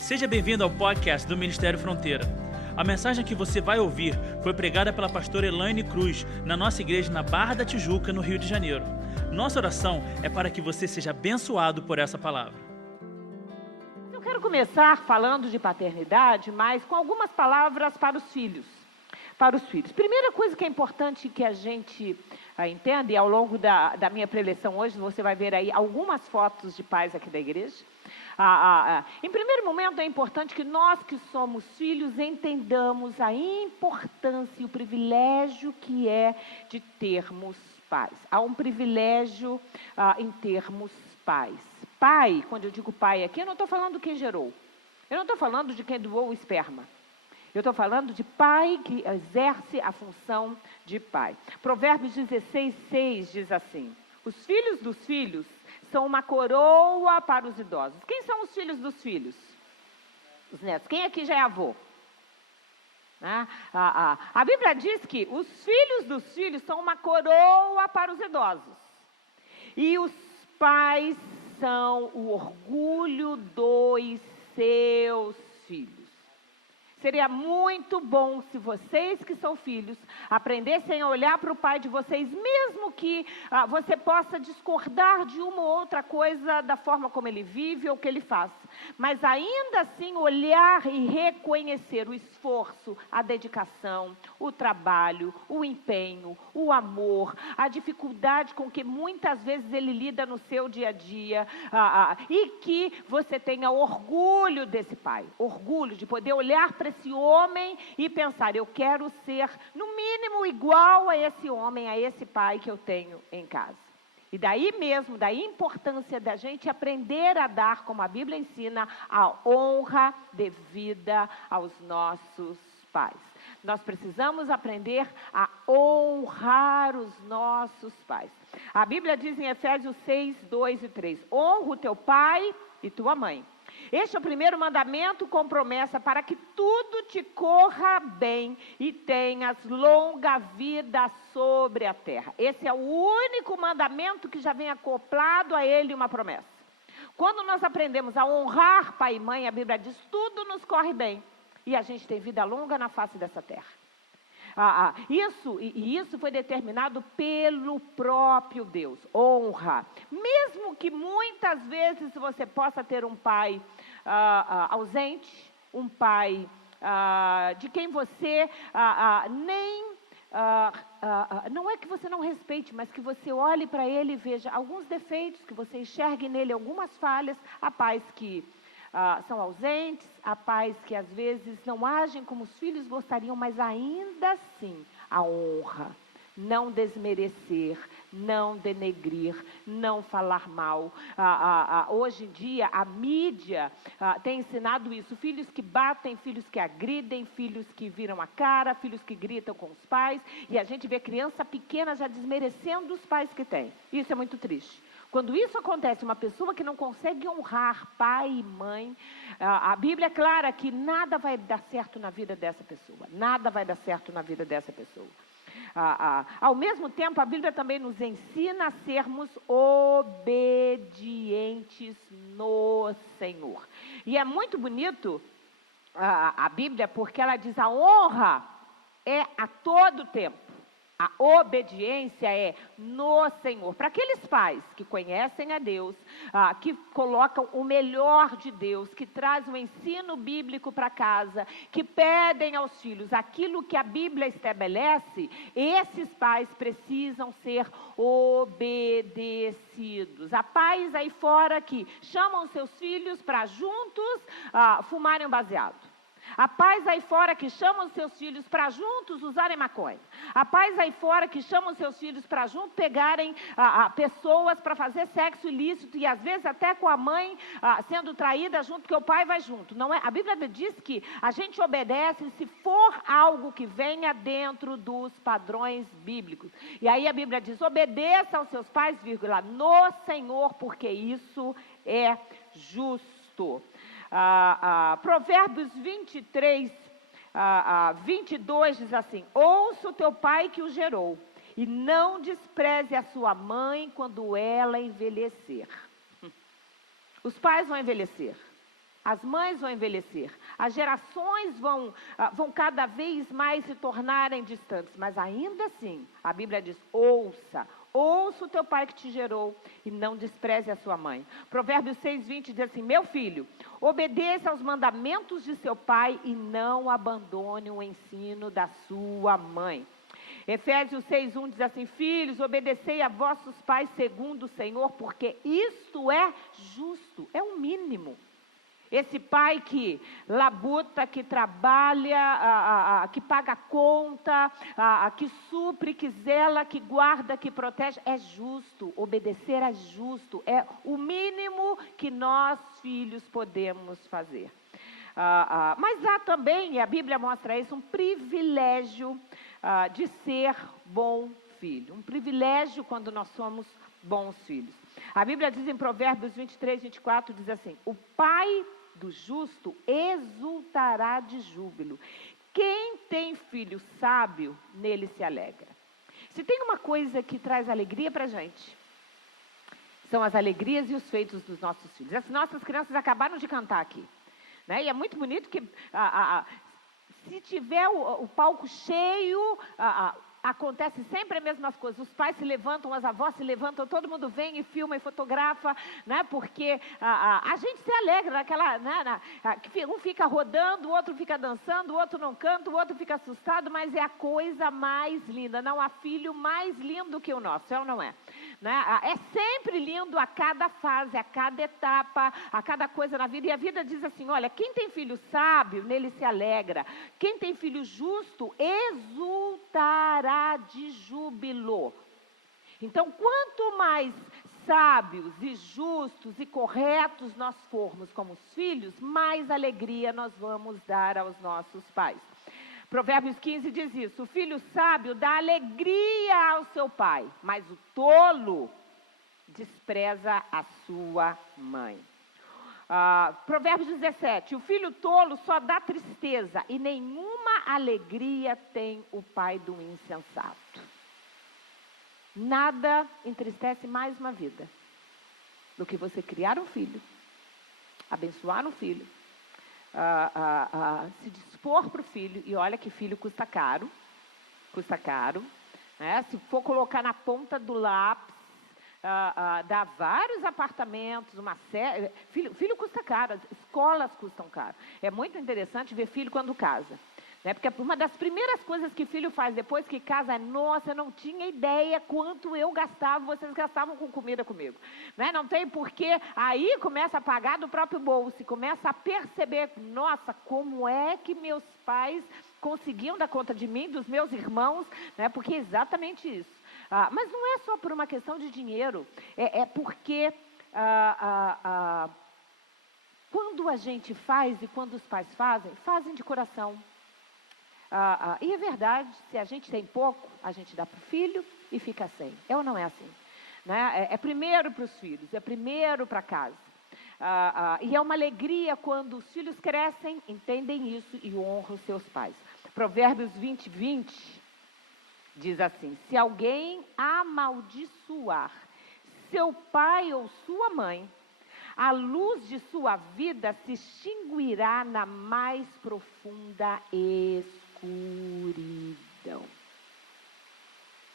Seja bem-vindo ao podcast do Ministério Fronteira. A mensagem que você vai ouvir foi pregada pela pastora Elaine Cruz na nossa igreja na Barra da Tijuca, no Rio de Janeiro. Nossa oração é para que você seja abençoado por essa palavra. Eu quero começar falando de paternidade, mas com algumas palavras para os filhos. Primeira coisa que é importante que a gente entenda, e ao longo da minha preleção hoje, você vai ver aí algumas fotos de pais aqui da igreja. Em primeiro momento, é importante que nós que somos filhos entendamos a importância e o privilégio que é de termos pais. Há um privilégio em termos pais. Pai, quando eu digo pai aqui, eu não estou falando quem gerou. Eu não estou falando de quem doou o esperma. Eu estou falando de pai que exerce a função de pai. Provérbios 16:6 diz assim: os filhos dos filhos são uma coroa para os idosos. Quem são os filhos dos filhos? Os netos. Quem aqui já é avô? A Bíblia diz que os filhos dos filhos são uma coroa para os idosos. E os pais são o orgulho dos seus filhos. Seria muito bom se vocês que são filhos aprendessem a olhar para o pai de vocês, mesmo que você possa discordar de uma ou outra coisa da forma como ele vive ou que ele faz. Mas ainda assim olhar e reconhecer o esforço, a dedicação, o trabalho, o empenho, o amor, a dificuldade com que muitas vezes ele lida no seu dia a dia, e que você tenha orgulho desse pai, orgulho de poder olhar para esse homem e pensar, eu quero ser no mínimo igual a esse homem, a esse pai que eu tenho em casa. E daí mesmo, da importância da gente aprender a dar, como a Bíblia ensina, a honra devida aos nossos pais. Nós precisamos aprender a honrar os nossos pais. A Bíblia diz em Efésios 6:2 e 3, honra o teu pai e tua mãe. Este é o primeiro mandamento com promessa para que tudo te corra bem e tenhas longa vida sobre a terra. Esse é o único mandamento que já vem acoplado a ele uma promessa. Quando nós aprendemos a honrar pai e mãe, a Bíblia diz, tudo nos corre bem e a gente tem vida longa na face dessa terra. Isso foi determinado pelo próprio Deus, honra. Mesmo que muitas vezes você possa ter um pai ausente, um pai de quem você não é que você não respeite, mas que você olhe para ele e veja alguns defeitos, que você enxergue nele algumas falhas. Há pais que são ausentes, há pais que às vezes não agem como os filhos gostariam, mas ainda assim a honra, não desmerecer, não denegrir, não falar mal. Hoje em dia a mídia tem ensinado isso, filhos que batem, filhos que agridem, filhos que viram a cara, filhos que gritam com os pais, e a gente vê criança pequena já desmerecendo os pais que tem. Isso é muito triste. Quando isso acontece, uma pessoa que não consegue honrar pai e mãe, a Bíblia é clara que nada vai dar certo na vida dessa pessoa. Nada vai dar certo na vida dessa pessoa. Ao mesmo tempo, a Bíblia também nos ensina a sermos obedientes no Senhor. E é muito bonito a Bíblia, porque ela diz a honra é a todo tempo. A obediência é no Senhor. Para aqueles pais que conhecem a Deus, que colocam o melhor de Deus, que trazem o ensino bíblico para casa, que pedem aos filhos aquilo que a Bíblia estabelece, esses pais precisam ser obedecidos. Há pais aí fora que chamam seus filhos para juntos fumarem um baseado. Há pais aí fora que chamam seus filhos para juntos usarem maconha. Há pais aí fora que chamam seus filhos para juntos pegarem pessoas para fazer sexo ilícito e às vezes até com a mãe sendo traída junto, porque o pai vai junto. Não é? A Bíblia diz que a gente obedece se for algo que venha dentro dos padrões bíblicos. E aí a Bíblia diz, obedeça aos seus pais, vírgula, no Senhor, porque isso é justo. Provérbios 23:22 diz assim, ouça o teu pai que o gerou e não despreze a sua mãe quando ela envelhecer. Os pais vão envelhecer. As mães vão envelhecer, as gerações vão cada vez mais se tornarem distantes, mas ainda assim, a Bíblia diz, ouça o teu pai que te gerou e não despreze a sua mãe. Provérbios 6:20 diz assim, meu filho, obedeça aos mandamentos de seu pai e não abandone o ensino da sua mãe. Efésios 6:1 diz assim, filhos, obedecei a vossos pais segundo o Senhor, porque isto é justo, é o mínimo. Esse pai que labuta, que trabalha, que paga conta, que supre, que zela, que guarda, que protege, é justo. Obedecer é justo. É o mínimo que nós, filhos, podemos fazer. Mas há também, e a Bíblia mostra isso, um privilégio de ser bom filho. Um privilégio quando nós somos bons filhos. A Bíblia diz em Provérbios 23:24, diz assim, o pai do justo exultará de júbilo. Quem tem filho sábio, nele se alegra. Se tem uma coisa que traz alegria para a gente, são as alegrias e os feitos dos nossos filhos. As nossas crianças acabaram de cantar aqui, né? E é muito bonito que se tiver o palco cheio, acontece sempre as mesmas coisas. Os pais se levantam, as avós se levantam, todo mundo vem e filma e fotografa, né? Porque a gente se alegra naquela, né? Um fica rodando, o outro fica dançando, o outro não canta, o outro fica assustado, mas é a coisa mais linda. Não há filho mais lindo que o nosso, é ou não é? Né? É sempre lindo a cada fase, a cada etapa, a cada coisa na vida. E a vida diz assim, olha, quem tem filho sábio, nele se alegra. Quem tem filho justo, exultará de júbilo. Então, quanto mais sábios e justos e corretos nós formos como os filhos, mais alegria nós vamos dar aos nossos pais. Provérbios 15 diz isso, o filho sábio dá alegria ao seu pai, mas o tolo despreza a sua mãe. Provérbios 17, o filho tolo só dá tristeza e nenhuma alegria tem o pai do insensato. Nada entristece mais uma vida do que você criar um filho, abençoar um filho, se dispor para o filho, e olha que filho custa caro, né? Se for colocar na ponta do lápis, dá vários apartamentos, uma série. Filho custa caro, escolas custam caro. É muito interessante ver filho quando casa, né? Porque uma das primeiras coisas que filho faz depois que casa é, nossa, eu não tinha ideia quanto eu gastava, vocês gastavam com comida comigo, né? Não tem porquê, aí começa a pagar do próprio bolso, e começa a perceber, nossa, como é que meus pais conseguiam dar conta de mim, dos meus irmãos, né? Porque é exatamente isso. Mas não é só por uma questão de dinheiro, é porque quando a gente faz e quando os pais fazem de coração. E é verdade, se a gente tem pouco, a gente dá para o filho e fica sem. É ou não é assim? Né? É primeiro para os filhos, é primeiro para casa. E é uma alegria quando os filhos crescem, entendem isso e honram os seus pais. Provérbios 20:20 diz assim, se alguém amaldiçoar seu pai ou sua mãe, a luz de sua vida se extinguirá na mais profunda escuridão.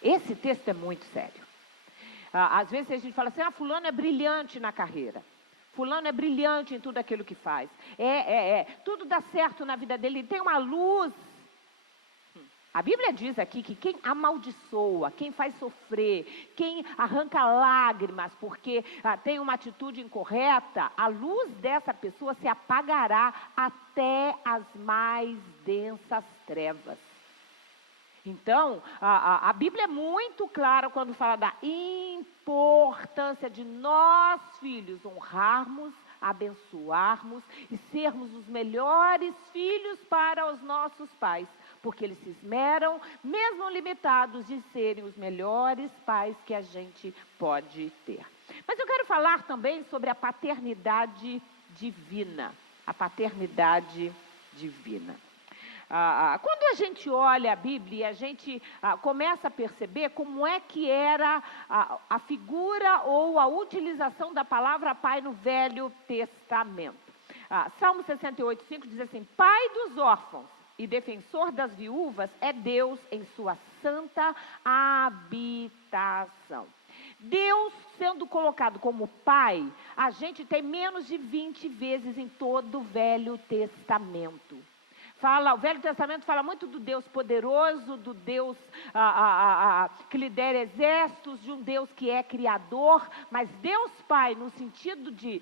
Esse texto é muito sério. Às vezes a gente fala assim, fulano é brilhante na carreira. Fulano é brilhante em tudo aquilo que faz. Tudo dá certo na vida dele, ele tem uma luz. A Bíblia diz aqui que quem amaldiçoa, quem faz sofrer, quem arranca lágrimas porque tem uma atitude incorreta, a luz dessa pessoa se apagará até as mais densas trevas. Então, a Bíblia é muito clara quando fala da importância de nós, filhos, honrarmos, abençoarmos e sermos os melhores filhos para os nossos pais. Porque eles se esmeram, mesmo limitados, de serem os melhores pais que a gente pode ter. Mas eu quero falar também sobre a paternidade divina. A paternidade divina. Quando a gente olha a Bíblia, a gente começa a perceber como é que era a figura ou a utilização da palavra pai no Velho Testamento. Salmo 68:5 diz assim: Pai dos órfãos e defensor das viúvas é Deus em sua santa habitação. Deus sendo colocado como pai, a gente tem menos de 20 vezes em todo o Velho Testamento. O Velho Testamento fala muito do Deus poderoso, do Deus que lidera exércitos, de um Deus que é criador, mas Deus Pai, no sentido de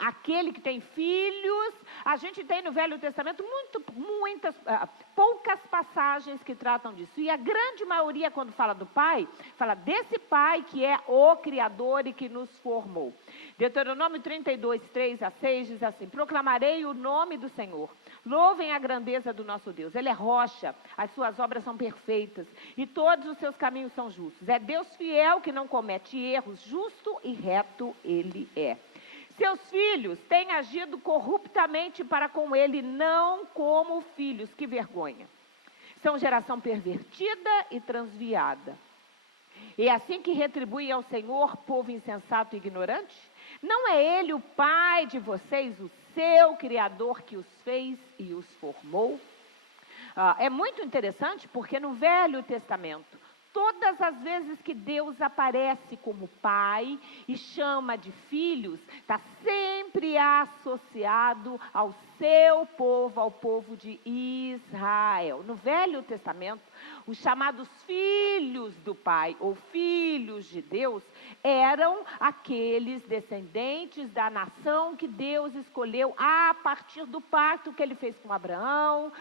aquele que tem filhos, a gente tem no Velho Testamento poucas passagens que tratam disso. E a grande maioria, quando fala do Pai, fala desse Pai que é o Criador e que nos formou. Deuteronômio 32:3-6 diz assim: Proclamarei o nome do Senhor. Louvem a grandeza do nosso Deus. Ele é rocha, as suas obras são perfeitas e todos os seus caminhos são justos. É Deus fiel que não comete erros, justo e reto ele é. Seus filhos têm agido corruptamente para com ele, não como filhos. Que vergonha. São geração pervertida e transviada. E assim que retribui ao Senhor, povo insensato e ignorante? Não é ele o Pai de vocês, o seu Criador que os fez e os formou? É muito interessante porque no Velho Testamento, todas as vezes que Deus aparece como pai e chama de filhos, está sempre associado ao seu povo, ao povo de Israel. No Velho Testamento, os chamados filhos do Pai ou filhos de Deus eram aqueles descendentes da nação que Deus escolheu a partir do pacto que ele fez com Abraão,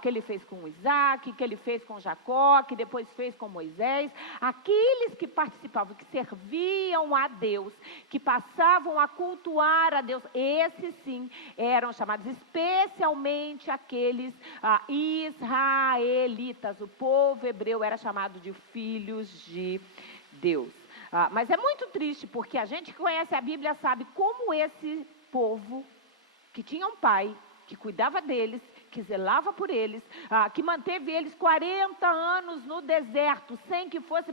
que ele fez com Isaac, que ele fez com Jacó, que depois fez com Moisés. Aqueles que participavam, que serviam a Deus, que passavam a cultuar a Deus, esses sim eram chamados, especialmente aqueles israelitas. O povo hebreu era chamado de filhos de Deus. Mas é muito triste, porque a gente que conhece a Bíblia sabe como esse povo, que tinha um pai, que cuidava deles, que zelava por eles, que manteve eles 40 anos no deserto, sem que fosse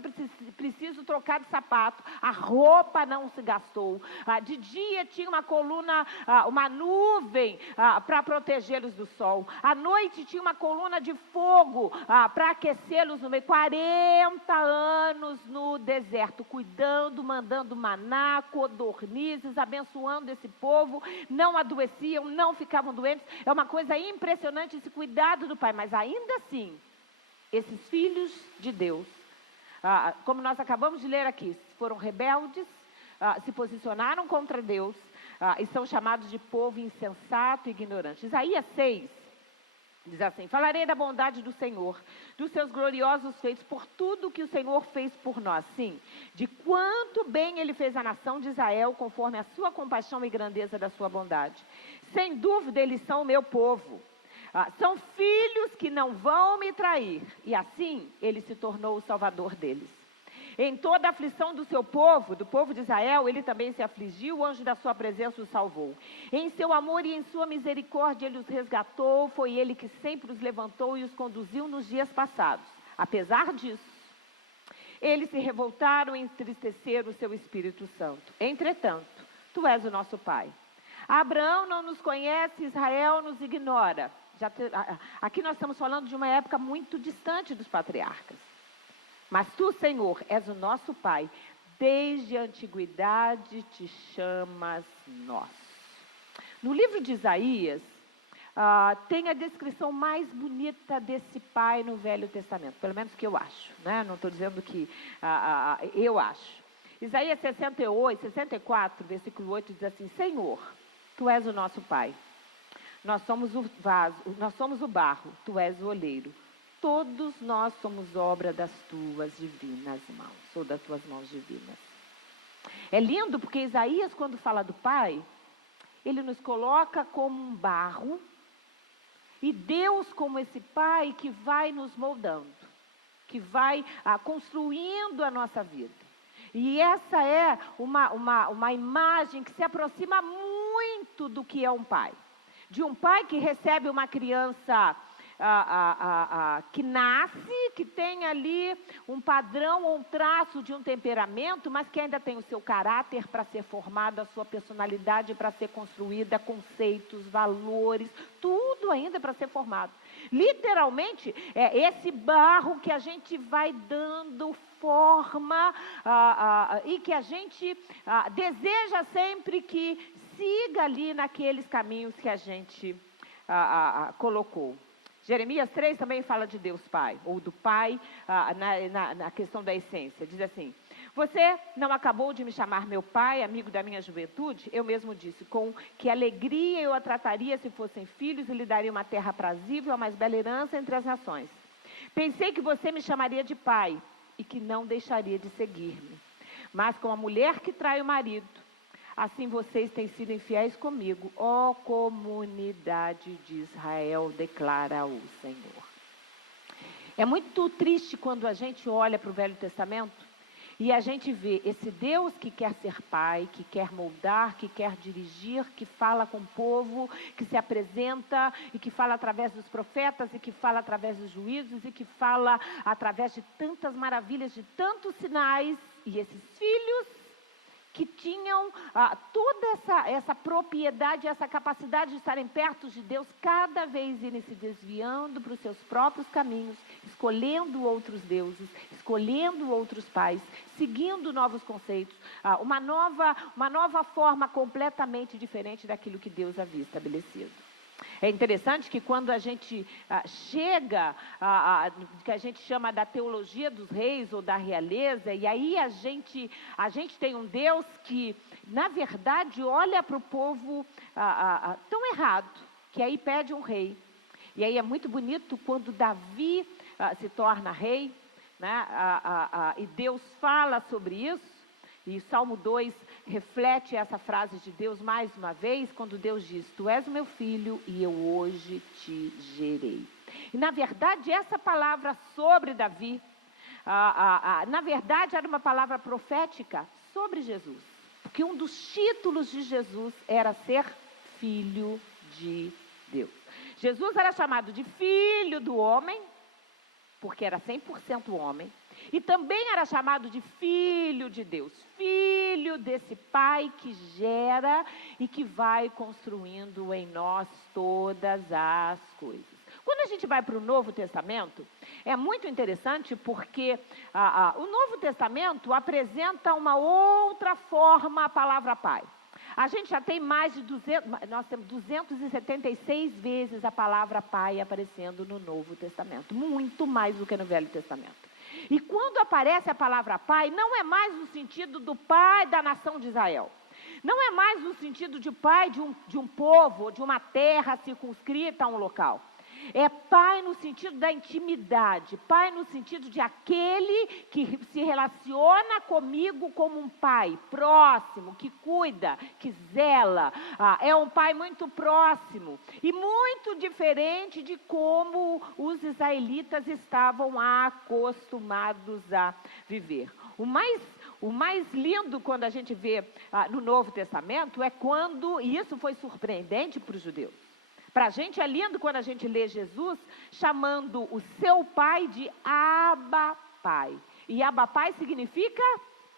preciso trocar de sapato, a roupa não se gastou, de dia tinha uma coluna, uma nuvem para protegê-los do sol, à noite tinha uma coluna de fogo para aquecê-los no meio, 40 anos no deserto, cuidando, mandando maná, codornizes, abençoando esse povo, não adoeciam, não ficavam doentes. É uma coisa impressionante esse cuidado do Pai, mas ainda assim, esses filhos de Deus, como nós acabamos de ler aqui, foram rebeldes, se posicionaram contra Deus e são chamados de povo insensato e ignorante. Isaías 6 diz assim: falarei da bondade do Senhor, dos seus gloriosos feitos, por tudo que o Senhor fez por nós. Sim, de quanto bem Ele fez a nação de Israel, conforme a sua compaixão e grandeza da sua bondade. Sem dúvida, eles são o meu povo. São filhos que não vão me trair. E assim, Ele se tornou o Salvador deles. Em toda a aflição do seu povo, do povo de Israel, Ele também se afligiu, o anjo da sua presença os salvou. Em seu amor e em sua misericórdia Ele os resgatou, foi Ele que sempre os levantou e os conduziu nos dias passados. Apesar disso, eles se revoltaram e entristeceram o seu Espírito Santo. Entretanto, Tu és o nosso Pai. Abraão não nos conhece, Israel nos ignora. Aqui nós estamos falando de uma época muito distante dos patriarcas. Mas Tu, Senhor, és o nosso Pai, desde a antiguidade te chamas nós. No livro de Isaías, tem a descrição mais bonita desse Pai no Velho Testamento, pelo menos que eu acho, né? Não estou dizendo que eu acho. Isaías 64, versículo 8, diz assim: Senhor, Tu és o nosso Pai. Nós somos o vaso, nós somos o barro, Tu és o oleiro. Todos nós somos obra das Tuas divinas mãos, ou das Tuas mãos divinas. É lindo porque Isaías, quando fala do Pai, ele nos coloca como um barro, e Deus como esse Pai que vai nos moldando, que vai construindo a nossa vida. E essa é uma imagem que se aproxima muito do que é um pai. De um pai que recebe uma criança que nasce, que tem ali um padrão ou um traço de um temperamento, mas que ainda tem o seu caráter para ser formado, a sua personalidade para ser construída, conceitos, valores, tudo ainda para ser formado. Literalmente, é esse barro que a gente vai dando forma e que a gente deseja sempre que siga ali naqueles caminhos que a gente colocou. Jeremias 3 também fala de Deus Pai, ou do Pai na questão da essência. Diz assim: você não acabou de me chamar meu pai, amigo da minha juventude? Eu mesmo disse, com que alegria eu a trataria se fossem filhos e lhe daria uma terra prazível, a mais bela herança entre as nações. Pensei que você me chamaria de pai e que não deixaria de seguir-me. Mas com a mulher que trai o marido, assim vocês têm sido infiéis comigo, ó comunidade de Israel, declara o Senhor. É muito triste quando a gente olha para o Velho Testamento e a gente vê esse Deus que quer ser pai, que quer moldar, que quer dirigir, que fala com o povo, que se apresenta e que fala através dos profetas e que fala através dos juízos e que fala através de tantas maravilhas, de tantos sinais. E esses filhos que tinham toda essa propriedade, essa capacidade de estarem perto de Deus, cada vez irem se desviando para os seus próprios caminhos, escolhendo outros deuses, escolhendo outros pais, seguindo novos conceitos, uma nova forma completamente diferente daquilo que Deus havia estabelecido. É interessante que quando a gente chega, que a gente chama da teologia dos reis ou da realeza, e aí a gente tem um Deus que, na verdade, olha para o povo tão errado, que aí pede um rei. E aí é muito bonito quando Davi se torna rei, né? E Deus fala sobre isso, e Salmo 2 reflete essa frase de Deus mais uma vez, quando Deus diz: tu és o meu filho e eu hoje te gerei. E na verdade essa palavra sobre Davi, na verdade era uma palavra profética sobre Jesus. Porque um dos títulos de Jesus era ser filho de Deus. Jesus era chamado de filho do homem, porque era 100% homem. E também era chamado de filho de Deus, filho desse pai que gera e que vai construindo em nós todas as coisas. Quando a gente vai para o Novo Testamento, é muito interessante porque o Novo Testamento apresenta uma outra forma a palavra pai. A gente já tem mais de 276 vezes a palavra pai aparecendo no Novo Testamento, muito mais do que no Velho Testamento. E quando aparece a palavra pai, não é mais no sentido do pai da nação de Israel. Não é mais no sentido de pai de um povo, de uma terra circunscrita a um local. É pai no sentido da intimidade, pai no sentido de aquele que se relaciona comigo como um pai próximo, que cuida, que zela. É um pai muito próximo e muito diferente de como os israelitas estavam acostumados a viver. O mais lindo quando a gente vê no Novo Testamento é quando, e isso foi surpreendente para os judeus, para a gente é lindo quando a gente lê Jesus chamando o seu pai de Abba Pai. E Abba Pai significa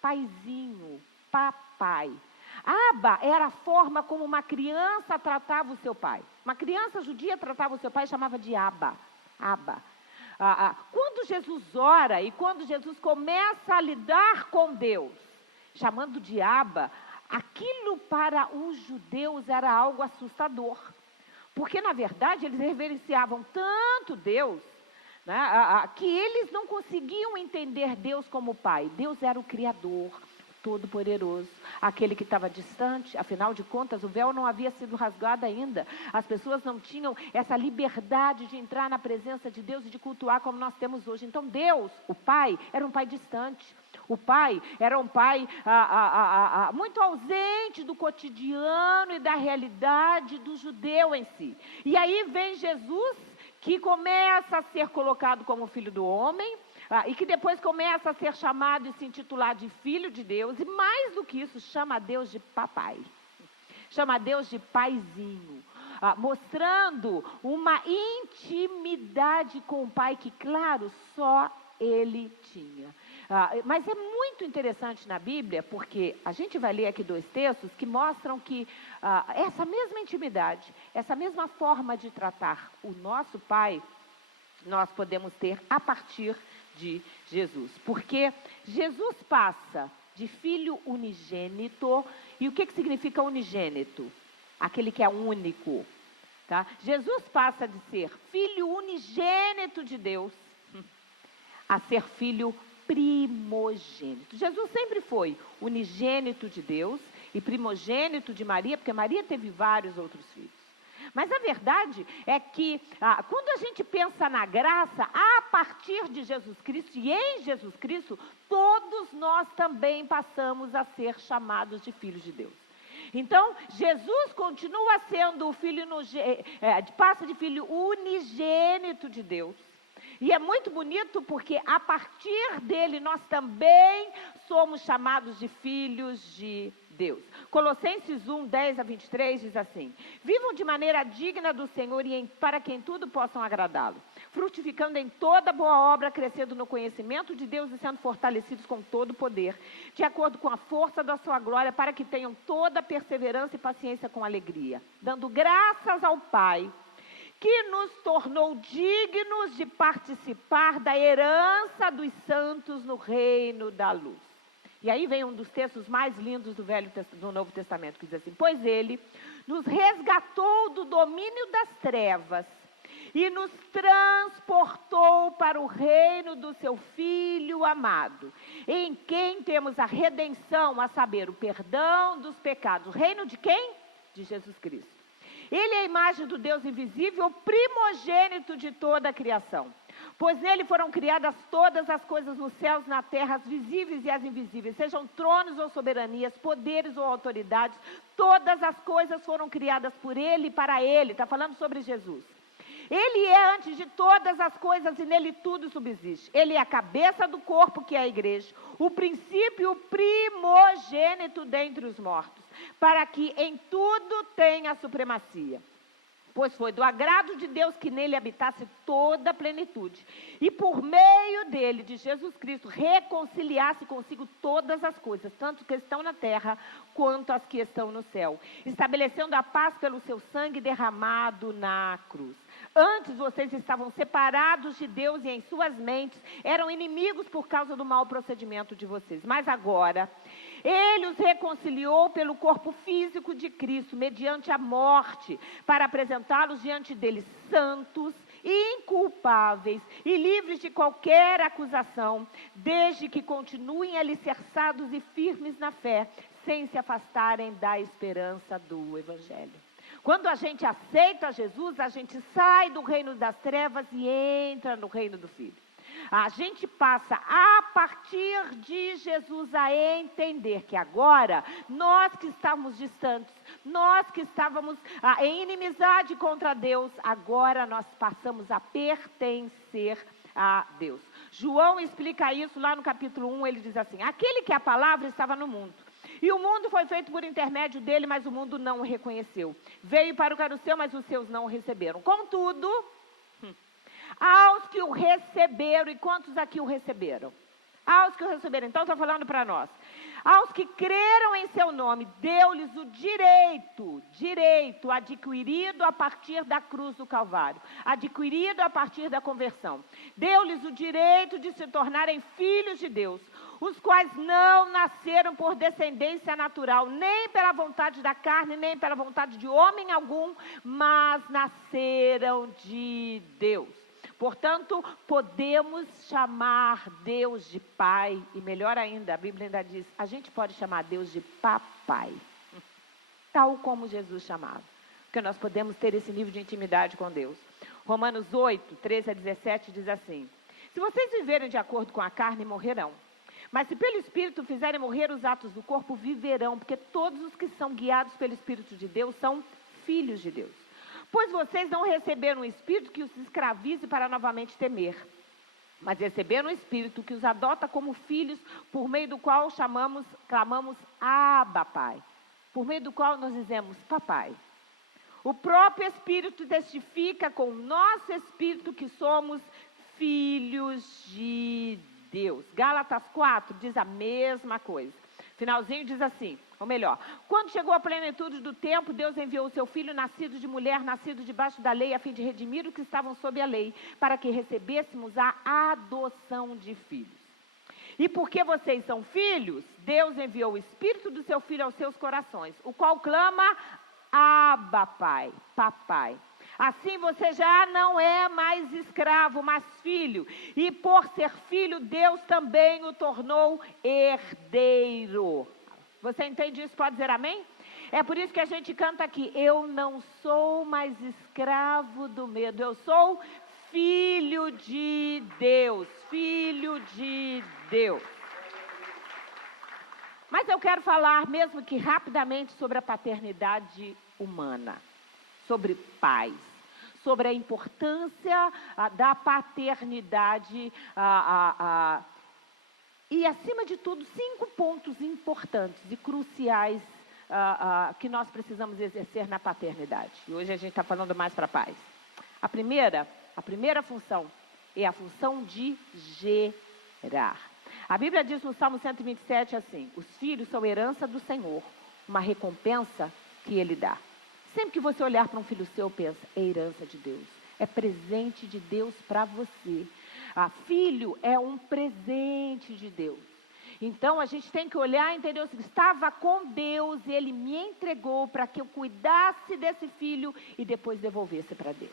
paizinho, papai. Abba era a forma como uma criança tratava o seu pai. Uma criança judia tratava o seu pai e chamava de Abba. Abba. Quando Jesus ora e quando Jesus começa a lidar com Deus, chamando de Abba, aquilo para os judeus era algo assustador. Porque, na verdade, eles reverenciavam tanto Deus, né, que eles não conseguiam entender Deus como Pai. Deus era o Criador, Todo-Poderoso, aquele que estava distante. Afinal de contas, o véu não havia sido rasgado ainda. As pessoas não tinham essa liberdade de entrar na presença de Deus e de cultuar como nós temos hoje. Então, Deus, o Pai, era um Pai distante. O pai era um pai muito ausente do cotidiano e da realidade do judeu em si. E aí vem Jesus, que começa a ser colocado como filho do homem, e que depois começa a ser chamado e se intitular de filho de Deus. E mais do que isso, chama Deus de papai. Chama Deus de paizinho. mostrando uma intimidade com o Pai que, claro, só ele tinha. Mas é muito interessante na Bíblia, porque a gente vai ler aqui 2 textos que mostram que essa mesma intimidade, essa mesma forma de tratar o nosso Pai, nós podemos ter a partir de Jesus. Porque Jesus passa de filho unigênito, e o que significa unigênito? Aquele que é único. Tá? Jesus passa de ser filho unigênito de Deus a ser filho primogênito. Jesus sempre foi unigênito de Deus e primogênito de Maria, porque Maria teve vários outros filhos. Mas a verdade é que quando a gente pensa na graça, a partir de Jesus Cristo e em Jesus Cristo, todos nós também passamos a ser chamados de filhos de Deus. Então, Jesus continua sendo o filho, passa de filho unigênito de Deus. E é muito bonito porque a partir dele nós também somos chamados de filhos de Deus. Colossenses 1, 10 a 23 diz assim: vivam de maneira digna do Senhor e para que em tudo possam agradá-lo, frutificando em toda boa obra, crescendo no conhecimento de Deus e sendo fortalecidos com todo o poder, de acordo com a força da sua glória, para que tenham toda perseverança e paciência com alegria, dando graças ao Pai, que nos tornou dignos de participar da herança dos santos no reino da luz. E aí vem um dos textos mais lindos do Novo Testamento, que diz assim: pois ele nos resgatou do domínio das trevas e nos transportou para o reino do seu Filho amado, em quem temos a redenção, a saber, o perdão dos pecados. O reino de quem? De Jesus Cristo. Ele é a imagem do Deus invisível, primogênito de toda a criação. Pois nele foram criadas todas as coisas nos céus, na terra, as visíveis e as invisíveis, sejam tronos ou soberanias, poderes ou autoridades, todas as coisas foram criadas por ele e para ele. Está falando sobre Jesus. Ele é antes de todas as coisas e nele tudo subsiste. Ele é a cabeça do corpo, que é a igreja, o princípio primogênito dentre os mortos, para que em tudo tenha supremacia. Pois foi do agrado de Deus que nele habitasse toda a plenitude, e por meio dele, de Jesus Cristo, reconciliasse consigo todas as coisas, tanto que estão na terra, quanto as que estão no céu, estabelecendo a paz pelo seu sangue derramado na cruz. Antes vocês estavam separados de Deus e em suas mentes eram inimigos por causa do mau procedimento de vocês. Mas agora, ele os reconciliou pelo corpo físico de Cristo, mediante a morte, para apresentá-los diante dele santos, inculpáveis e livres de qualquer acusação, desde que continuem alicerçados e firmes na fé, sem se afastarem da esperança do Evangelho. Quando a gente aceita Jesus, a gente sai do reino das trevas e entra no reino do Filho. A gente passa, a partir de Jesus, a entender que agora, nós que estávamos distantes, nós que estávamos em inimizade contra Deus, agora nós passamos a pertencer a Deus. João explica isso lá no capítulo 1, ele diz assim: aquele que a palavra estava no mundo, e o mundo foi feito por intermédio dele, mas o mundo não o reconheceu. Veio para o que era o seu, mas os seus não o receberam. Contudo, aos que o receberam, e quantos aqui o receberam? Aos que o receberam, então está falando para nós. Aos que creram em seu nome, deu-lhes o direito adquirido a partir da cruz do Calvário, adquirido a partir da conversão. Deu-lhes o direito de se tornarem filhos de Deus, os quais não nasceram por descendência natural, nem pela vontade da carne, nem pela vontade de homem algum, mas nasceram de Deus. Portanto, podemos chamar Deus de Pai, e melhor ainda, a Bíblia ainda diz, a gente pode chamar Deus de Papai, tal como Jesus chamava, porque nós podemos ter esse nível de intimidade com Deus. Romanos 8, 13 a 17 diz assim: se vocês viverem de acordo com a carne, morrerão. Mas se pelo Espírito fizerem morrer os atos do corpo, viverão, porque todos os que são guiados pelo Espírito de Deus são filhos de Deus. Pois vocês não receberam um Espírito que os escravize para novamente temer, mas receberam um Espírito que os adota como filhos, por meio do qual clamamos Abba, Pai. Por meio do qual nós dizemos Papai. O próprio Espírito testifica com o nosso espírito que somos filhos de Deus. Gálatas 4 diz a mesma coisa. Finalzinho diz assim, ou melhor, quando chegou a plenitude do tempo, Deus enviou o seu Filho, nascido de mulher, nascido debaixo da lei, a fim de redimir os que estavam sob a lei, para que recebêssemos a adoção de filhos. E porque vocês são filhos, Deus enviou o Espírito do seu Filho aos seus corações, o qual clama, Abba, Pai, Papai. Assim você já não é mais escravo, mas filho. E por ser filho, Deus também o tornou herdeiro. Você entende isso? Pode dizer amém? É por isso que a gente canta aqui, eu não sou mais escravo do medo, eu sou filho de Deus, filho de Deus. Mas eu quero falar, mesmo que rapidamente, sobre a paternidade humana, sobre pais, sobre a importância da paternidade e, acima de tudo, 5 pontos importantes e cruciais que nós precisamos exercer na paternidade. E hoje a gente está falando mais para pais. A primeira função é a função de gerar. A Bíblia diz no Salmo 127 assim, os filhos são herança do Senhor, uma recompensa que Ele dá. Sempre que você olhar para um filho seu, pensa, é herança de Deus, é presente de Deus para você. Filho é um presente de Deus. Então, a gente tem que olhar e entender o seguinte, estava com Deus e Ele me entregou para que eu cuidasse desse filho e depois devolvesse para Deus.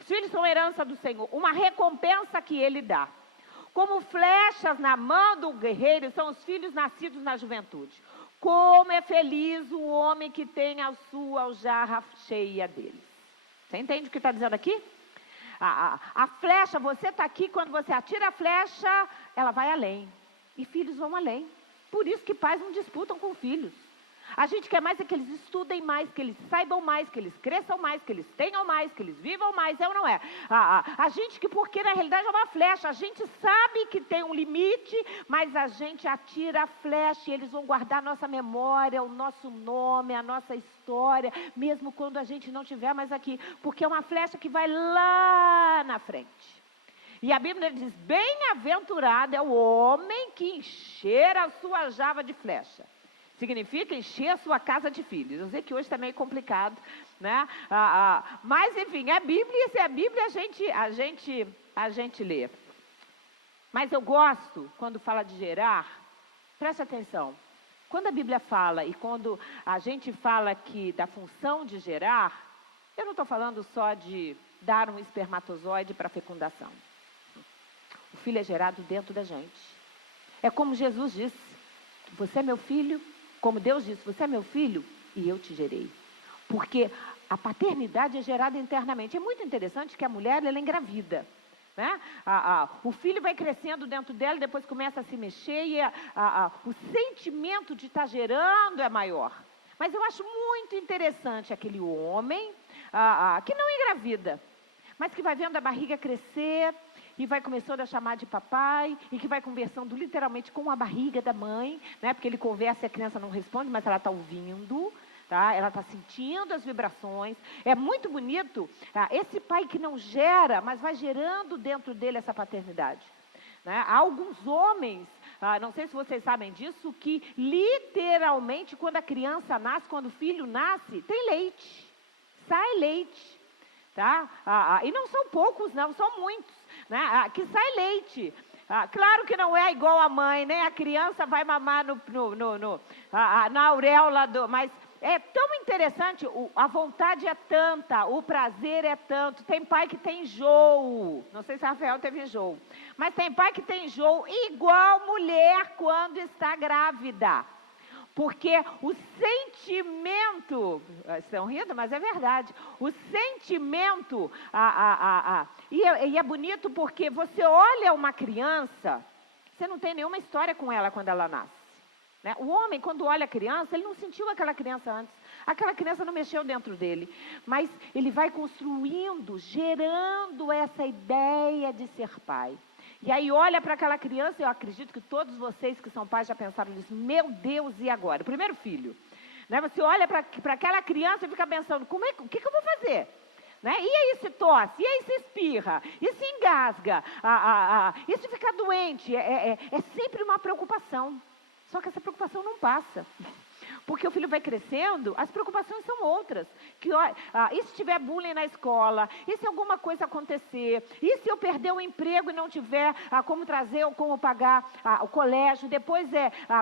Os filhos são herança do Senhor, uma recompensa que Ele dá. Como flechas na mão do guerreiro são os filhos nascidos na juventude. Como é feliz o homem que tem a sua aljarra cheia deles. Você entende o que está dizendo aqui? A flecha, você está aqui, quando você atira a flecha, ela vai além. E filhos vão além. Por isso que pais não disputam com filhos. A gente quer mais é que eles estudem mais, que eles saibam mais, que eles cresçam mais, que eles tenham mais, que eles vivam mais, é ou não é? A gente que, porque na realidade é uma flecha, a gente sabe que tem um limite, mas a gente atira a flecha e eles vão guardar a nossa memória, o nosso nome, a nossa história, mesmo quando a gente não estiver mais aqui, porque é uma flecha que vai lá na frente. E a Bíblia diz, bem-aventurado é o homem que encher a sua jarra de flecha. Significa encher a sua casa de filhos. Eu sei que hoje está meio complicado, né? Mas, enfim, é Bíblia, e se é Bíblia, a gente lê. Mas eu gosto, quando fala de gerar, preste atenção. Quando a Bíblia fala e quando a gente fala aqui da função de gerar, eu não estou falando só de dar um espermatozoide para fecundação. O filho é gerado dentro da gente. É como Jesus disse, você é meu filho, como Deus disse, você é meu filho e eu te gerei. Porque a paternidade é gerada internamente. É muito interessante que a mulher, ela engravida. Né? O filho vai crescendo dentro dela, depois começa a se mexer e o sentimento de estar gerando é maior. Mas eu acho muito interessante aquele homem que não engravida, mas que vai vendo a barriga crescer e vai começando a chamar de papai, e que vai conversando literalmente com a barriga da mãe, né? Porque ele conversa e a criança não responde, mas ela está ouvindo, tá? Ela está sentindo as vibrações. É muito bonito esse pai que não gera, mas vai gerando dentro dele essa paternidade. Né? Há alguns homens, não sei se vocês sabem disso, que literalmente quando a criança nasce, quando o filho nasce, tem leite, sai leite. Tá? E não são poucos, não, são muitos. Né? Que sai leite. Claro que não é igual a mãe, né? A criança vai mamar na auréola, mas é tão interessante, a vontade é tanta, o prazer é tanto. Tem pai que tem enjoo, não sei se a Rafael teve enjoo, mas tem pai que tem enjoo igual mulher quando está grávida. Porque o sentimento, estão rindo, mas é verdade, o sentimento, e é bonito porque você olha uma criança, você não tem nenhuma história com ela quando ela nasce. Né? O homem, quando olha a criança, ele não sentiu aquela criança antes, aquela criança não mexeu dentro dele, mas ele vai construindo, gerando essa ideia de ser pai. E aí olha para aquela criança, eu acredito que todos vocês que são pais já pensaram nisso, meu Deus, e agora? O primeiro filho, Né? Você olha para aquela criança e fica pensando, o que eu vou fazer? Né? E aí se tosse, e aí se espirra, e se engasga, e se fica doente. É sempre uma preocupação. Só que essa preocupação não passa. Porque o filho vai crescendo, as preocupações são outras. E se tiver bullying na escola? E se alguma coisa acontecer? E se eu perder o emprego e não tiver como trazer ou como pagar o colégio? Depois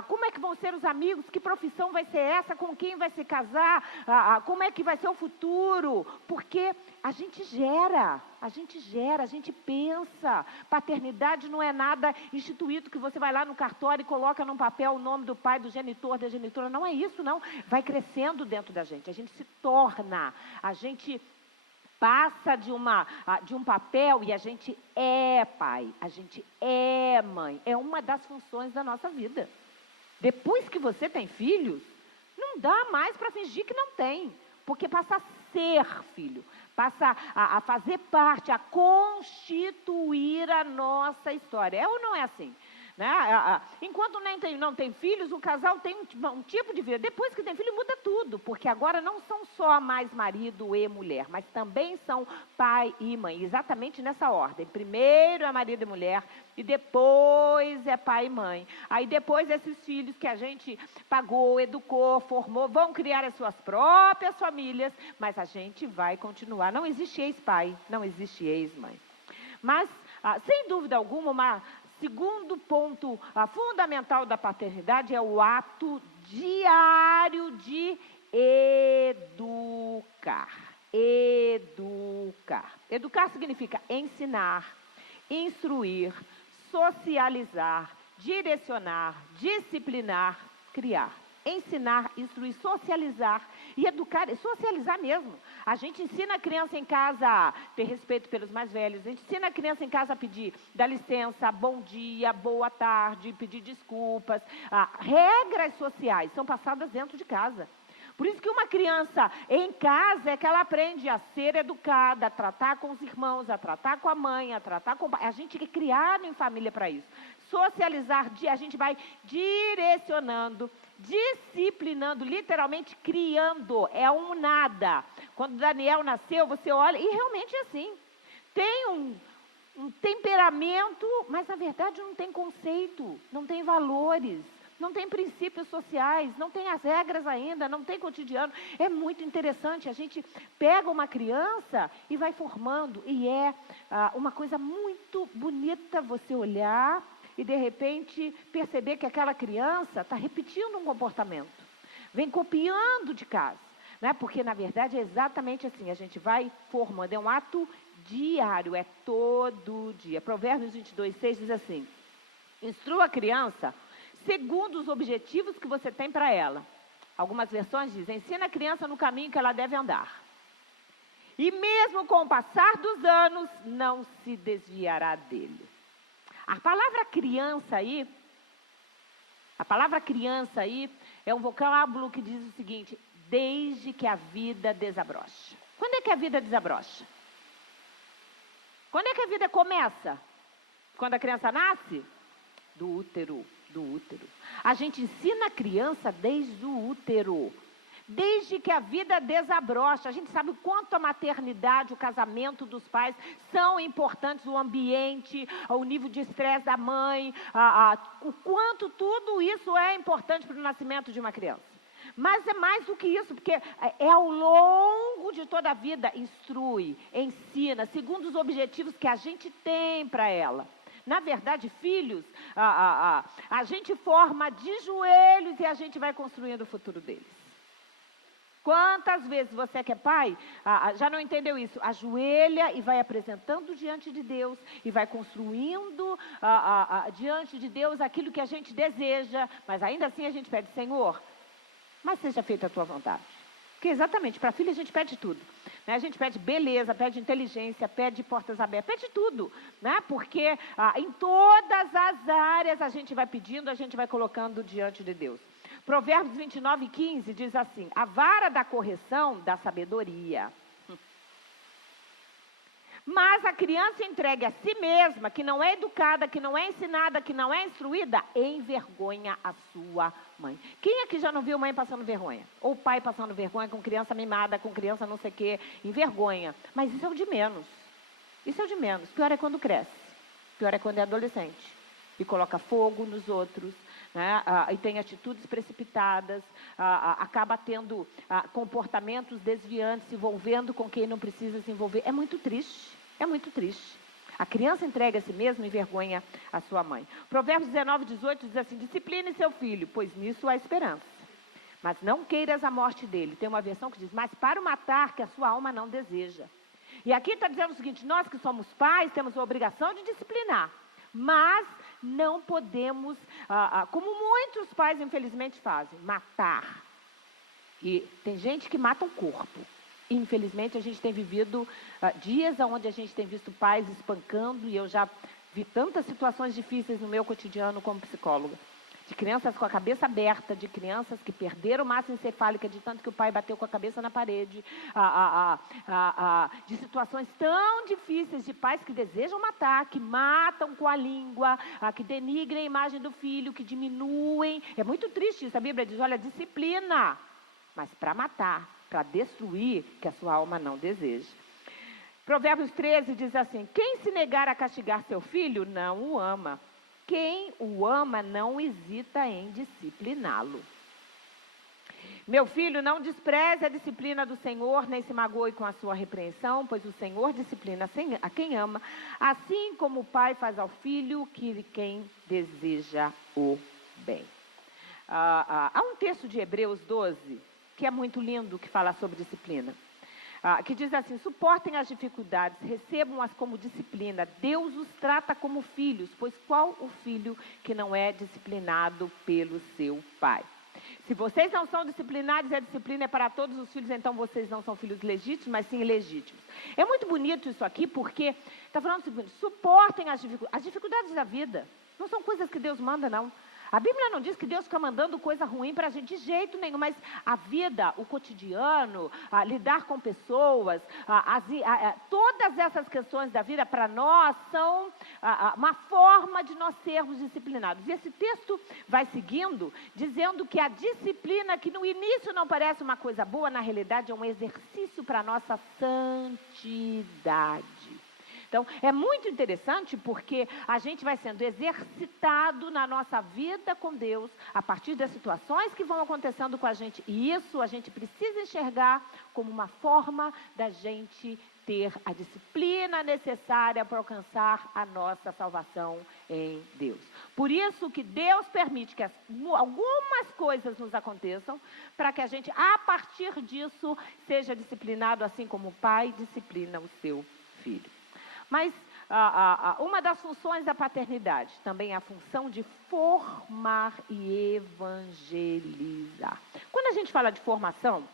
como é que vão ser os amigos? Que profissão vai ser essa? Com quem vai se casar? Como é que vai ser o futuro? Porque a gente gera, a gente pensa. Paternidade não é nada instituído que você vai lá no cartório e coloca num papel o nome do pai, do genitor, da genitora. Não é isso, não. Vai crescendo dentro da gente. A gente se torna, a gente passa de um papel e a gente é pai, a gente é mãe. É uma das funções da nossa vida. Depois que você tem filhos, não dá mais para fingir que não tem. Porque passa a ser filho, passa a fazer parte, a constituir a nossa história. É ou não é assim? Né? Enquanto não tem filhos, o casal tem um tipo de vida. Depois que tem filho, muda tudo. Porque agora não são só mais marido e mulher, mas também são pai e mãe. Exatamente nessa ordem. Primeiro é marido e mulher, e depois é pai e mãe. Aí depois esses filhos que a gente pagou, educou, formou, vão criar as suas próprias famílias, mas a gente vai continuar. Não existe ex-pai, não existe ex-mãe. Mas, sem dúvida alguma, segundo ponto fundamental da paternidade é o ato diário de educar. Educar. Educar significa ensinar, instruir, socializar, direcionar, disciplinar, criar. Ensinar, instruir, socializar e educar, socializar mesmo. A gente ensina a criança em casa a ter respeito pelos mais velhos, a gente ensina a criança em casa a pedir, dar licença, bom dia, boa tarde, pedir desculpas. Regras sociais são passadas dentro de casa. Por isso que uma criança em casa é que ela aprende a ser educada, a tratar com os irmãos, a tratar com a mãe, a tratar com o pai. A gente é criado em família para isso. Socializar, a gente vai direcionando, disciplinando, literalmente criando. É um nada. Quando Daniel nasceu, você olha, e realmente é assim. Tem um temperamento, mas na verdade não tem conceito, não tem valores. Não tem princípios sociais, não tem as regras ainda, não tem cotidiano. É muito interessante, a gente pega uma criança e vai formando. E é uma coisa muito bonita você olhar e de repente perceber que aquela criança está repetindo um comportamento. Vem copiando de casa. Né? Porque na verdade é exatamente assim, a gente vai formando, é um ato diário, é todo dia. Provérbios 22:6 diz assim, instrua a criança segundo os objetivos que você tem para ela. Algumas versões dizem, ensina a criança no caminho que ela deve andar. E mesmo com o passar dos anos, não se desviará dele. A palavra criança aí é um vocábulo que diz o seguinte, desde que a vida desabrocha. Quando é que a vida desabrocha? Quando é que a vida começa? Quando a criança nasce? Do útero. A gente ensina a criança desde o útero, desde que a vida desabrocha. A gente sabe o quanto a maternidade, o casamento dos pais são importantes, o ambiente, o nível de estresse da mãe, o quanto tudo isso é importante para o nascimento de uma criança. Mas é mais do que isso, porque é ao longo de toda a vida, instrui, ensina, segundo os objetivos que a gente tem para ela. Na verdade, filhos, a gente forma de joelhos e a gente vai construindo o futuro deles. Quantas vezes você que é pai, já não entendeu isso? Ajoelha e vai apresentando diante de Deus e vai construindo diante de Deus aquilo que a gente deseja, mas ainda assim a gente pede, Senhor, mas seja feita a tua vontade. Porque exatamente, para filho a gente pede tudo. Né? A gente pede beleza, pede inteligência, pede portas abertas, pede tudo. Né? Porque em todas as áreas a gente vai pedindo, a gente vai colocando diante de Deus. Provérbios 29:15 diz assim, a vara da correção dá sabedoria, Mas a criança entregue a si mesma, que não é educada, que não é ensinada, que não é instruída, envergonha a sua mãe. Quem aqui já não viu mãe passando vergonha? Ou pai passando vergonha com criança mimada, com criança não sei o quê, envergonha. Mas isso é o de menos. Isso é o de menos. Pior é quando cresce. Pior é quando é adolescente. E coloca fogo nos outros, né? E tem atitudes precipitadas, acaba tendo comportamentos desviantes, se envolvendo com quem não precisa se envolver. É muito triste, é muito triste. A criança entrega a si mesma e envergonha a sua mãe. Provérbios 19, 18 diz assim: discipline seu filho, pois nisso há esperança. Mas não queiras a morte dele. Tem uma versão que diz: mas para o matar, que a sua alma não deseja. E aqui está dizendo o seguinte: nós que somos pais temos a obrigação de disciplinar. Mas não podemos, como muitos pais infelizmente fazem, matar. E tem gente que mata o corpo. Infelizmente a gente tem vivido dias onde a gente tem visto pais espancando, e eu já vi tantas situações difíceis no meu cotidiano como psicóloga. De crianças com a cabeça aberta, de crianças que perderam massa encefálica de tanto que o pai bateu com a cabeça na parede, de situações tão difíceis, de pais que desejam matar, que matam com a língua, que denigrem a imagem do filho, que diminuem. É muito triste isso. A Bíblia diz: olha, disciplina, mas para matar, para destruir, que a sua alma não deseja. Provérbios 13 diz assim: quem se negar a castigar seu filho, não o ama. Quem o ama não hesita em discipliná-lo. Meu filho, não despreze a disciplina do Senhor, nem se magoe com a sua repreensão, pois o Senhor disciplina a quem ama, assim como o pai faz ao filho quem deseja o bem. Há um texto de Hebreus 12, que é muito lindo, que fala sobre disciplina. Que diz assim: suportem as dificuldades, recebam-as como disciplina. Deus os trata como filhos, pois qual o filho que não é disciplinado pelo seu pai? Se vocês não são disciplinados e a disciplina é para todos os filhos, então vocês não são filhos legítimos, mas sim ilegítimos. É muito bonito isso aqui, porque está falando o seguinte: suportem as dificuldades da vida. Não são coisas que Deus manda, não. A Bíblia não diz que Deus fica mandando coisa ruim para a gente de jeito nenhum, mas a vida, o cotidiano, lidar com pessoas, todas essas questões da vida para nós são uma forma de nós sermos disciplinados. E esse texto vai seguindo, dizendo que a disciplina, que no início não parece uma coisa boa, na realidade é um exercício para a nossa santidade. Então, é muito interessante porque a gente vai sendo exercitado na nossa vida com Deus a partir das situações que vão acontecendo com a gente. E isso a gente precisa enxergar como uma forma da gente ter a disciplina necessária para alcançar a nossa salvação em Deus. Por isso que Deus permite que algumas coisas nos aconteçam, para que a gente, a partir disso, seja disciplinado assim como o pai disciplina o seu filho. Mas uma das funções da paternidade também é a função de formar e evangelizar. Quando a gente fala de formação,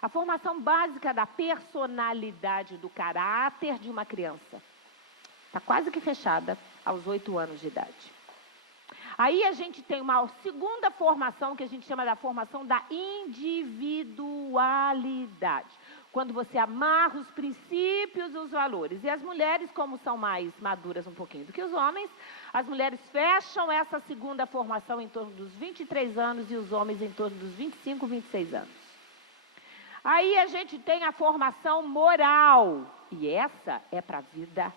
a formação básica da personalidade, do caráter de uma criança está quase que fechada aos 8 anos de idade. Aí a gente tem uma segunda formação que a gente chama da formação da individualidade. Quando você amarra os princípios e os valores. E as mulheres, como são mais maduras um pouquinho do que os homens, as mulheres fecham essa segunda formação em torno dos 23 anos e os homens em torno dos 25, 26 anos. Aí a gente tem a formação moral. E essa é para a vida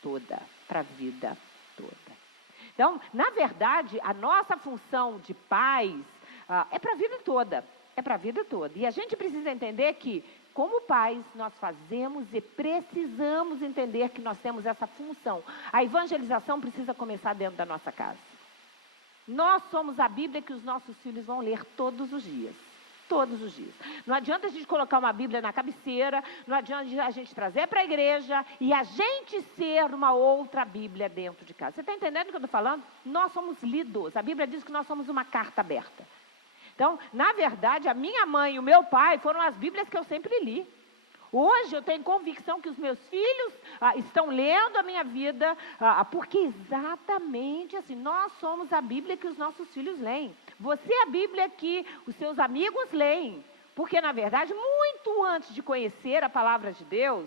toda. Para a vida toda. Então, na verdade, a nossa função de pais é para a vida toda. É para a vida toda. E a gente precisa entender que, como pais, nós fazemos e precisamos entender que nós temos essa função. A evangelização precisa começar dentro da nossa casa. Nós somos a Bíblia que os nossos filhos vão ler todos os dias. Todos os dias. Não adianta a gente colocar uma Bíblia na cabeceira, não adianta a gente trazer para a igreja e a gente ser uma outra Bíblia dentro de casa. Você está entendendo o que eu estou falando? Nós somos lidos. A Bíblia diz que nós somos uma carta aberta. Então, na verdade, a minha mãe e o meu pai foram as Bíblias que eu sempre li. Hoje eu tenho convicção que os meus filhos estão lendo a minha vida, porque exatamente assim, nós somos a Bíblia que os nossos filhos leem. Você é a Bíblia que os seus amigos leem. Porque, na verdade, muito antes de conhecer a palavra de Deus,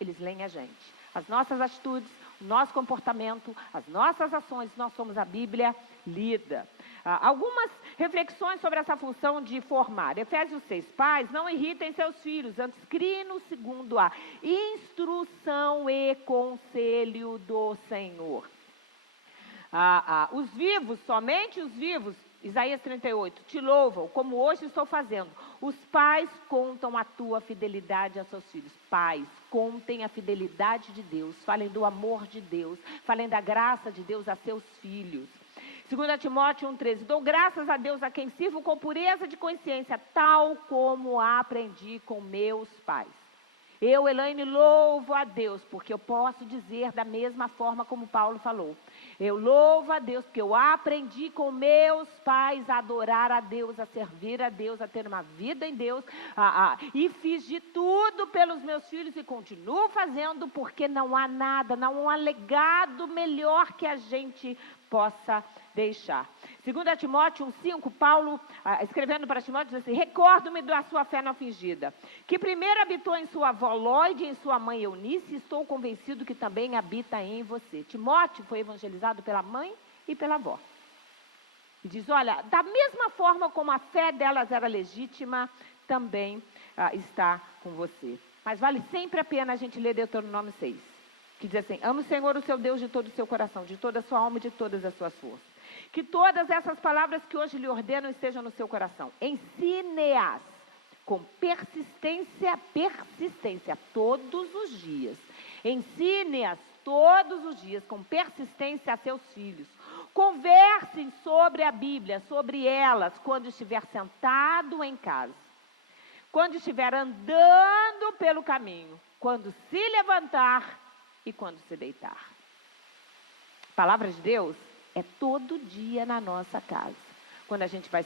eles leem a gente. As nossas atitudes, o nosso comportamento, as nossas ações, nós somos a Bíblia lida. Algumas reflexões sobre essa função de formar. Efésios 6, pais, não irritem seus filhos, antes criem-nos segundo a instrução e conselho do Senhor. Os vivos, somente os vivos, Isaías 38, te louvam, como hoje estou fazendo. Os pais contam a tua fidelidade a seus filhos. Pais, contem a fidelidade de Deus, falem do amor de Deus, falem da graça de Deus a seus filhos. 2 Timóteo 1,13, dou graças a Deus a quem sirvo com pureza de consciência, tal como aprendi com meus pais. Eu, Elaine, louvo a Deus, porque eu posso dizer da mesma forma como Paulo falou. Eu louvo a Deus, porque eu aprendi com meus pais a adorar a Deus, a servir a Deus, a ter uma vida em Deus. E fiz de tudo pelos meus filhos e continuo fazendo, porque não há nada, não há legado melhor que a gente possa deixar. 2 Timóteo 1,5, Paulo, escrevendo para Timóteo, diz assim, recordo-me da sua fé não fingida, que primeiro habitou em sua avó Lóide e em sua mãe Eunice, e estou convencido que também habita em você. Timóteo foi evangelizado pela mãe e pela avó. E diz, olha, da mesma forma como a fé delas era legítima, também está com você. Mas vale sempre a pena a gente ler Deuteronômio 6, que diz assim, ama o Senhor, o seu Deus, de todo o seu coração, de toda a sua alma e de todas as suas forças. Que todas essas palavras que hoje lhe ordeno estejam no seu coração. Ensine-as com persistência, todos os dias. Ensine-as todos os dias com persistência a seus filhos. Conversem sobre a Bíblia, sobre elas, quando estiver sentado em casa. Quando estiver andando pelo caminho. Quando se levantar e quando se deitar. A palavra de Deus é todo dia na nossa casa. Quando a gente vai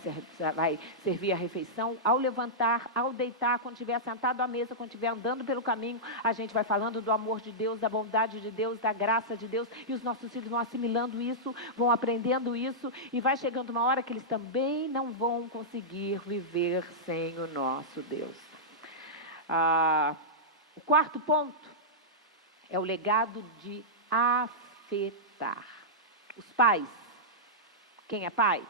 servir a refeição, ao levantar, ao deitar, quando estiver sentado à mesa, quando estiver andando pelo caminho, a gente vai falando do amor de Deus, da bondade de Deus, da graça de Deus, e os nossos filhos vão assimilando isso, vão aprendendo isso, e vai chegando uma hora que eles também não vão conseguir viver sem o nosso Deus. O quarto ponto é o legado de afetar. Os pais, quem é pai,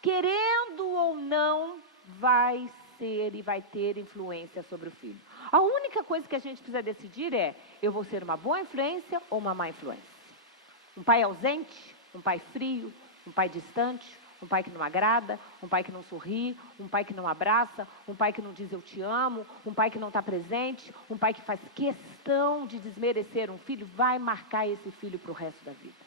querendo ou não, vai ser e vai ter influência sobre o filho. A única coisa que a gente precisa decidir é, eu vou ser uma boa influência ou uma má influência? Um pai ausente, um pai frio, um pai distante, um pai que não agrada, um pai que não sorri, um pai que não abraça, um pai que não diz eu te amo, um pai que não está presente, um pai que faz questão de desmerecer um filho, vai marcar esse filho para o resto da vida.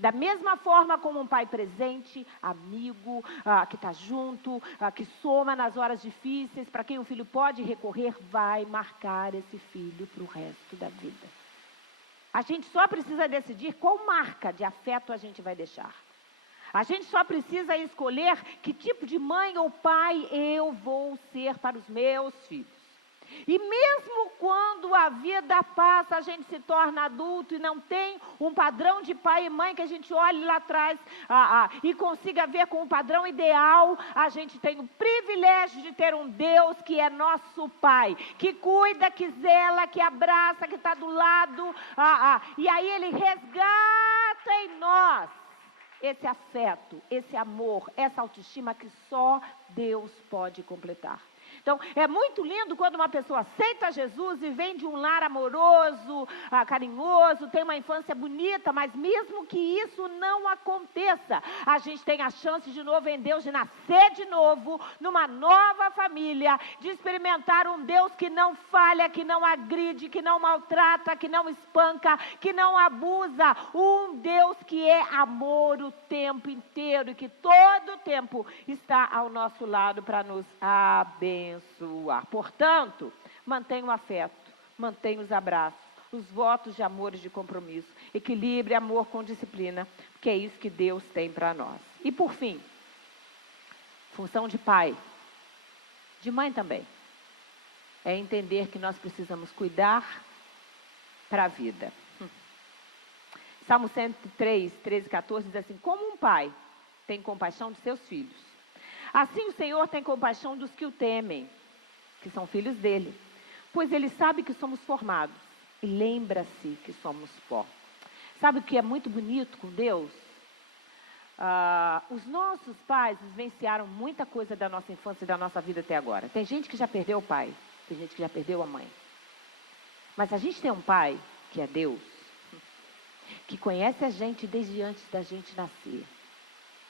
Da mesma forma como um pai presente, amigo, que está junto, que soma nas horas difíceis, para quem o filho pode recorrer, vai marcar esse filho para o resto da vida. A gente só precisa decidir qual marca de afeto a gente vai deixar. A gente só precisa escolher que tipo de mãe ou pai eu vou ser para os meus filhos. E mesmo quando a vida passa, a gente se torna adulto e não tem um padrão de pai e mãe que a gente olhe lá atrás e consiga ver com um padrão ideal, a gente tem o privilégio de ter um Deus que é nosso pai, que cuida, que zela, que abraça, que está do lado, e aí ele resgata em nós esse afeto, esse amor, essa autoestima que só Deus pode completar. Então, é muito lindo quando uma pessoa aceita Jesus e vem de um lar amoroso, carinhoso, tem uma infância bonita, mas mesmo que isso não aconteça, a gente tem a chance de novo em Deus, de nascer de novo, numa nova família, de experimentar um Deus que não falha, que não agride, que não maltrata, que não espanca, que não abusa, um Deus que é amor o tempo inteiro e que todo o tempo está ao nosso lado para nos abençoar. Portanto, mantenha o afeto, mantenha os abraços, os votos de amor e de compromisso, equilibre amor com disciplina, porque é isso que Deus tem para nós. E por fim, função de pai, de mãe também, é entender que nós precisamos cuidar para a vida. Salmo 103, 13 e 14 diz assim, como um pai tem compaixão de seus filhos, assim o Senhor tem compaixão dos que o temem, que são filhos dele, pois ele sabe que somos formados e lembra-se que somos pó. Sabe o que é muito bonito com Deus? Os nossos pais vivenciaram muita coisa da nossa infância e da nossa vida até agora. Tem gente que já perdeu o pai, tem gente que já perdeu a mãe. Mas a gente tem um pai, que é Deus, que conhece a gente desde antes da gente nascer.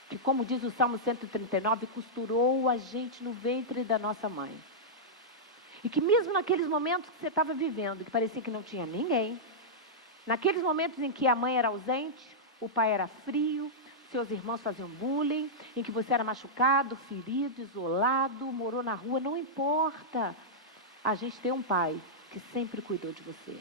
Que, como diz o Salmo 139, costurou a gente no ventre da nossa mãe. E que mesmo naqueles momentos que você estava vivendo, que parecia que não tinha ninguém, naqueles momentos em que a mãe era ausente, o pai era frio, seus irmãos faziam bullying, em que você era machucado, ferido, isolado, morou na rua, não importa. A gente tem um pai que sempre cuidou de você.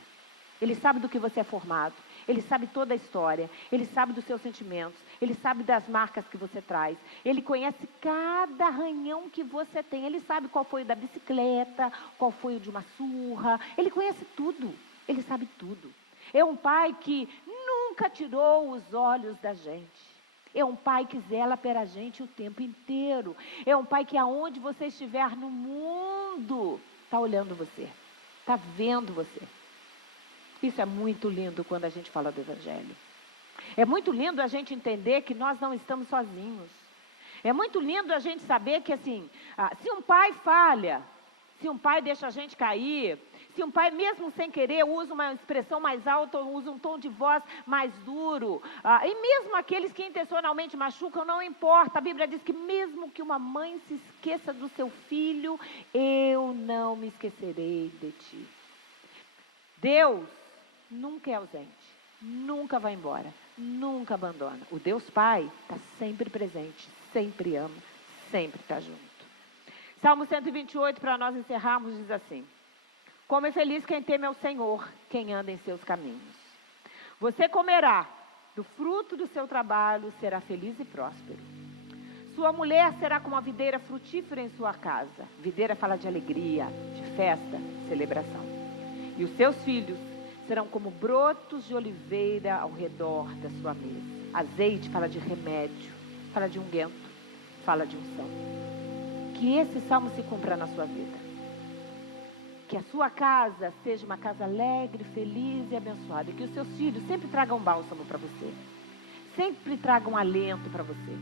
Ele sabe do que você é formado, ele sabe toda a história, ele sabe dos seus sentimentos, ele sabe das marcas que você traz, ele conhece cada arranhão que você tem, ele sabe qual foi o da bicicleta, qual foi o de uma surra, ele conhece tudo, ele sabe tudo. É um pai que nunca tirou os olhos da gente. É um pai que zela pela gente o tempo inteiro. É um pai que aonde você estiver no mundo, está olhando você, está vendo você. Isso é muito lindo quando a gente fala do Evangelho. É muito lindo a gente entender que nós não estamos sozinhos. É muito lindo a gente saber que, assim, se um pai falha, se um pai deixa a gente cair, se um pai, mesmo sem querer, usa uma expressão mais alta, ou usa um tom de voz mais duro, e mesmo aqueles que intencionalmente machucam, não importa. A Bíblia diz que mesmo que uma mãe se esqueça do seu filho, eu não me esquecerei de ti. Deus nunca é ausente, nunca vai embora, nunca abandona. O Deus Pai está sempre presente, sempre ama, sempre está junto. Salmo 128, para nós encerrarmos, diz assim: como é feliz quem teme ao Senhor, quem anda em seus caminhos. Você comerá do fruto do seu trabalho, será feliz e próspero. Sua mulher será como a videira frutífera em sua casa. Videira fala de alegria, de festa, celebração. E os seus filhos serão como brotos de oliveira ao redor da sua mesa. Azeite fala de remédio, fala de unguento, fala de unção. Que esse salmo se cumpra na sua vida. Que a sua casa seja uma casa alegre, feliz e abençoada. E que os seus filhos sempre tragam bálsamo para você. Sempre tragam alento para você.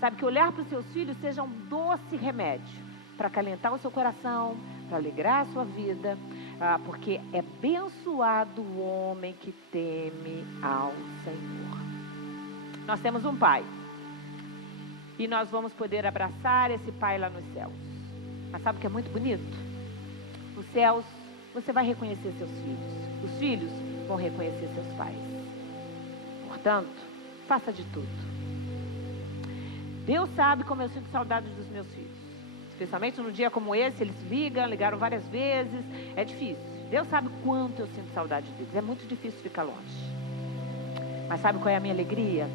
Sabe, que olhar para os seus filhos seja um doce remédio para acalentar o seu coração, para alegrar a sua vida. Porque é abençoado o homem que teme ao Senhor. Nós temos um pai. E nós vamos poder abraçar esse pai lá nos céus. Mas sabe o que é muito bonito? Nos céus, você vai reconhecer seus filhos. Os filhos vão reconhecer seus pais. Portanto, faça de tudo. Deus sabe como eu sinto saudade dos meus filhos. Especialmente num dia como esse, eles ligaram várias vezes. É difícil. Deus sabe quanto eu sinto saudade deles. É muito difícil ficar longe. Mas sabe qual é a minha alegria?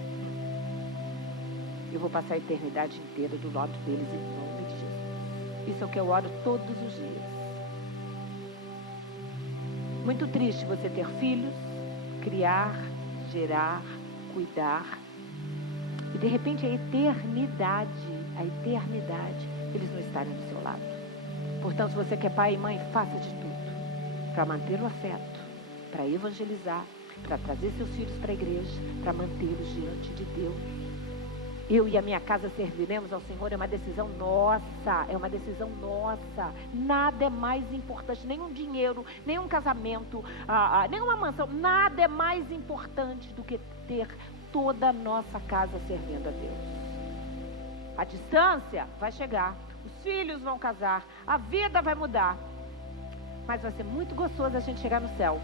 Eu vou passar a eternidade inteira do lado deles em nome de Jesus. Isso é o que eu oro todos os dias. Muito triste você ter filhos, criar, gerar, cuidar. E de repente a eternidade, eles não estarem do seu lado. Portanto, se você quer pai e mãe, faça de tudo para manter o afeto, para evangelizar, para trazer seus filhos para a igreja, para mantê-los diante de Deus. Eu e a minha casa serviremos ao Senhor, é uma decisão nossa, Nada é mais importante, nem um dinheiro, nem um casamento, nem uma mansão, nada é mais importante do que ter toda a nossa casa servindo a Deus. A distância vai chegar, os filhos vão casar, a vida vai mudar, mas vai ser muito gostoso a gente chegar no céu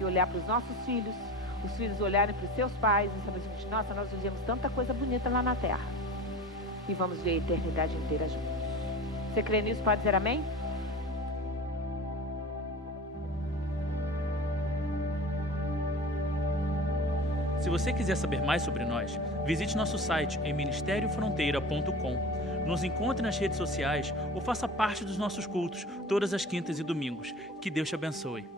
e olhar para os nossos filhos, os filhos olharem para os seus pais e saberem assim: nossa, nós vivemos tanta coisa bonita lá na terra e vamos ver a eternidade inteira juntos. Você crê nisso? Pode dizer amém? Se você quiser saber mais sobre nós, visite nosso site em ministeriofronteira.com. Nos encontre nas redes sociais ou faça parte dos nossos cultos todas as quintas e domingos. Que Deus te abençoe.